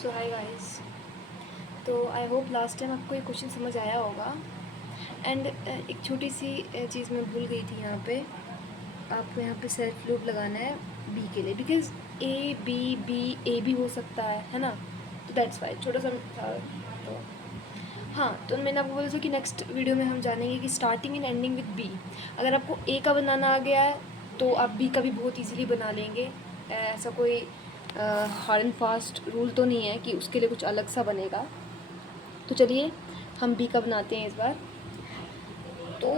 सो hi guys. तो I hope last time आपको ये क्वेश्चन समझ आया होगा। एंड एक छोटी सी चीज़ मैं भूल गई थी यहाँ पे। आपको यहाँ पे सेल्फ लूप लगाना है बी के लिए, बिकॉज ए बी हो सकता है ना। तो दैट्स वाई छोटा सा था। तो हाँ, तो मैंने आपको बोला था कि नेक्स्ट वीडियो में हम जानेंगे कि starting and ending with B. अगर आपको ए का बनाना आ गया है तो आप बी का भी बहुत ईजीली बना लेंगे। ऐसा कोई हार्ड एंड फास्ट रूल तो नहीं है कि उसके लिए कुछ अलग सा बनेगा। तो चलिए हम बी का बनाते हैं इस बार। तो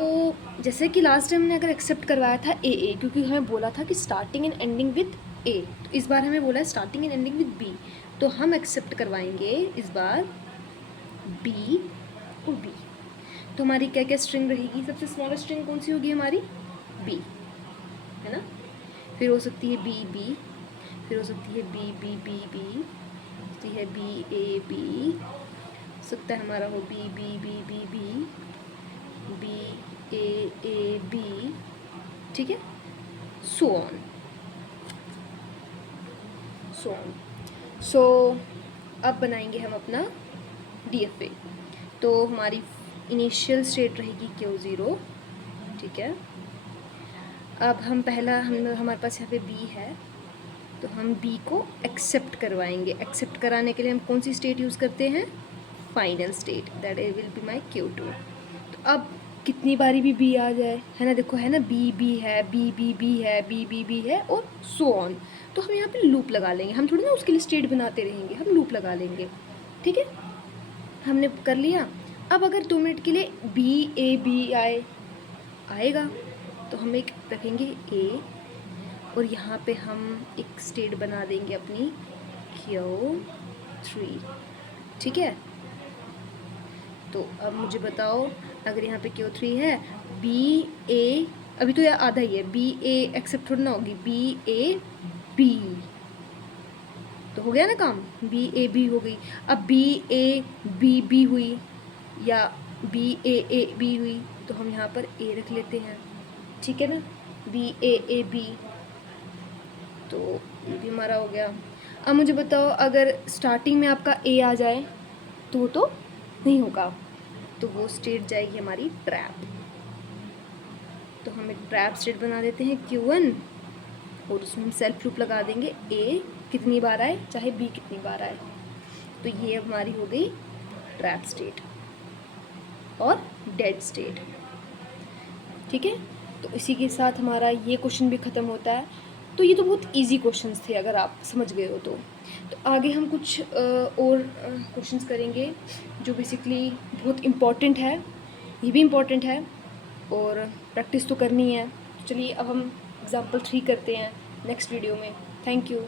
जैसे कि लास्ट टाइम हमने अगर एक्सेप्ट करवाया था ए, क्योंकि हमें बोला था कि starting and ending with A, तो इस बार हमें बोला है starting and ending with B. तो हम एक्सेप्ट करवाएंगे इस बार बी और बी। तो हमारी क्या क्या स्ट्रिंग रहेगी? सबसे स्मॉलेस्ट स्ट्रिंग कौन सी होगी हमारी? बी, है ना। फिर हो सकती है बी बी, फिर हो सकती है बी बी बी बी, हो सकती है बी, हो सकता है हमारा हो B B B B B B A B, ठीक है। So on so on. सो अब बनाएंगे हम अपना DFA। तो हमारी इनिशियल स्टेट रहेगी Q0, ठीक है। अब हम पहला हमारे पास यहाँ पे B है, तो हम B को एक्सेप्ट करवाएंगे। एक्सेप्ट कराने के लिए हम कौन सी स्टेट यूज़ करते हैं? Final state, that will be my Q2। तो अब कितनी बारी भी B आ जाए, है ना, देखो है ना, बी है, बी है, बी है और सो ऑन। तो हम यहाँ पे लूप लगा लेंगे। हम थोड़ी ना उसके लिए स्टेट बनाते रहेंगे, हम लूप लगा लेंगे, ठीक है। हमने कर लिया। अब अगर 2 मिनट के लिए बी आएगा तो हम एक रखेंगे ए, और यहाँ पे हम एक स्टेट बना देंगे अपनी Q3, ठीक है। तो अब मुझे बताओ, अगर यहाँ पे Q3 है, बी ए, अभी तो यह आधा ही है, बी ए एक्सेप्ट थोड़ी ना होगी, बी तो हो गया ना काम, बी हो गई। अब बी हुई या बी हुई, तो हम यहाँ पर ए रख लेते हैं, ठीक है ना, बी। तो ये भी हमारा हो गया। अब मुझे बताओ, अगर स्टार्टिंग में आपका ए आ जाए तो नहीं होगा, तो वो स्टेट जाएगी हमारी ट्रैप। तो हम एक ट्रैप स्टेट बना देते हैं Q1, और उसमें हम सेल्फ लूप लगा देंगे ए कितनी बार आए चाहे बी कितनी बार आए। तो ये हमारी हो गई ट्रैप स्टेट और डेड स्टेट, ठीक है। तो इसी के साथ हमारा ये क्वेश्चन भी ख़त्म होता है। तो ये तो बहुत इजी क्वेश्चंस थे अगर आप समझ गए हो तो। आगे हम कुछ और क्वेश्चंस करेंगे जो बेसिकली बहुत इम्पॉर्टेंट है, ये भी इम्पॉर्टेंट है और प्रैक्टिस तो करनी है। तो चलिए अब हम एग्जाम्पल 3 करते हैं नेक्स्ट वीडियो में। Thank you.